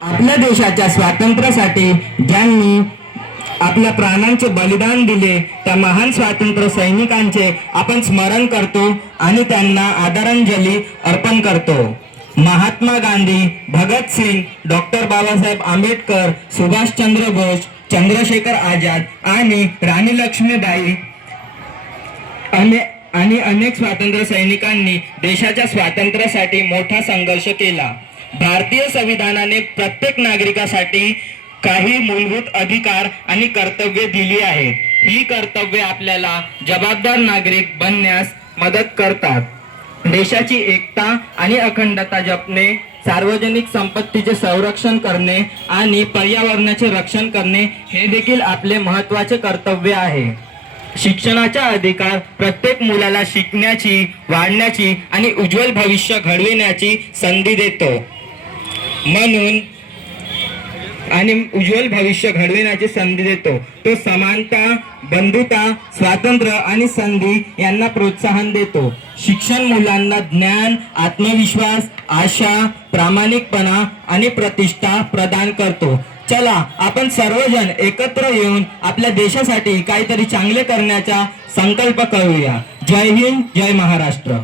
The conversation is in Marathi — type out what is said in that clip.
आपल्या देशाच्या स्वातंत्र्यासाठी ज्यांनी आपल्या प्राणांचे बलिदान दिले त्या महान स्वातंत्र्य सैनिकांचे आपण स्मरण करतो आणि त्यांना आदरांजली अर्पण करतो। महात्मा गांधी, भगत सिंग, डॉक्टर बाबासाहेब आंबेडकर, सुभाषचंद्र बोस, चंद्रशेखर आझाद आणि राणी लक्ष्मीबाई आणि अनेक स्वातंत्र्य सैनिकांनी देशाच्या स्वातंत्र्यासाठी मोठा संघर्ष केला। भारतीय संविधानाने प्रत्येक नागरिकासाठी काही मूलभूत अधिकार आणि कर्तव्ये दिली आहेत। ही कर्तव्ये आपल्याला जबाबदार नागरिक बनण्यास मदत करतात। देशाची एकता आणि अखंडता जपणे, सार्वजनिक संपत्तीचे संरक्षण करणे आणि पर्यावरणाचे रक्षण करणे हे देखील आपले महत्त्वाचे कर्तव्य आहे। शिक्षणाचा अधिकार प्रत्येक मुलाला शिकण्याची, वाढण्याची आणि उज्ज्वल भविष्य घडविण्याची संधी देतो। तो समानता, बंधुता, स्वातंत्र्य आणि संधी यांना प्रोत्साहन देतो। शिक्षण मुलांना ज्ञान, आत्मविश्वास, आशा, प्रामाणिकपणा आणि प्रतिष्ठा प्रदान करतो। चला आपण सर्वजण एकत्र येऊन आपल्या देशासाठी काहीतरी चांगले करण्याचा संकल्प करूया। जय हिंद, जय महाराष्ट्र।